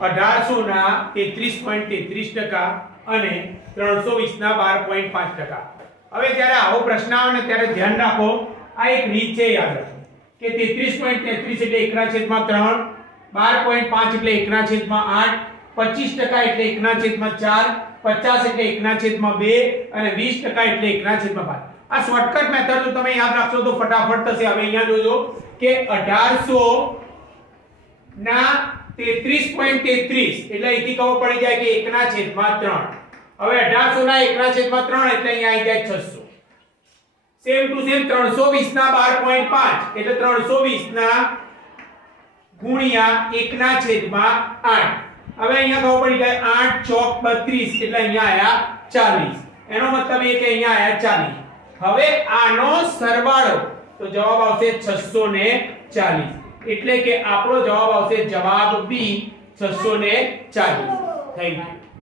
1800 ના 33.33% અને 320 ના 12.5%. હવે જ્યારે આવો પ્રશ્ન આવે ને ત્યારે ધ્યાન રાખો, આ એક રીત છે યાદ રાખો કે 33.33 એટલે 1/3, 12.5 એટલે 1/8, 25% એટલે 1/4, 50 એટલે 1/2 અને 20% એટલે 1/5. આ શોર્ટકટ મેથડ જો તમે યાદ રાખશો તો ફટાફટ થશે. હવે અહીંયા જોજો કે 1800 ના 33.33 એટલે અહીંથી ખબર પડી જાય કે 1/3. હવે 1800 ના 1/3 એટલે અહીંયા આવી જાય 600. સેમ ટુ સેમ 320 ના 12.5 એટલે 320 ના ગુણ્યા 1/8. હવે અહીંયા ખબર પડી જાય 8 ચોક 32 એટલે અહીંયા આયા 40. એનો મતલબ એ કે અહીંયા આયા 40. હવે આનો સરવાળો તો જવાબ આવશે 640. એટલે કે આપણો જવાબ આવશે જવાબ બી 640. Thank you.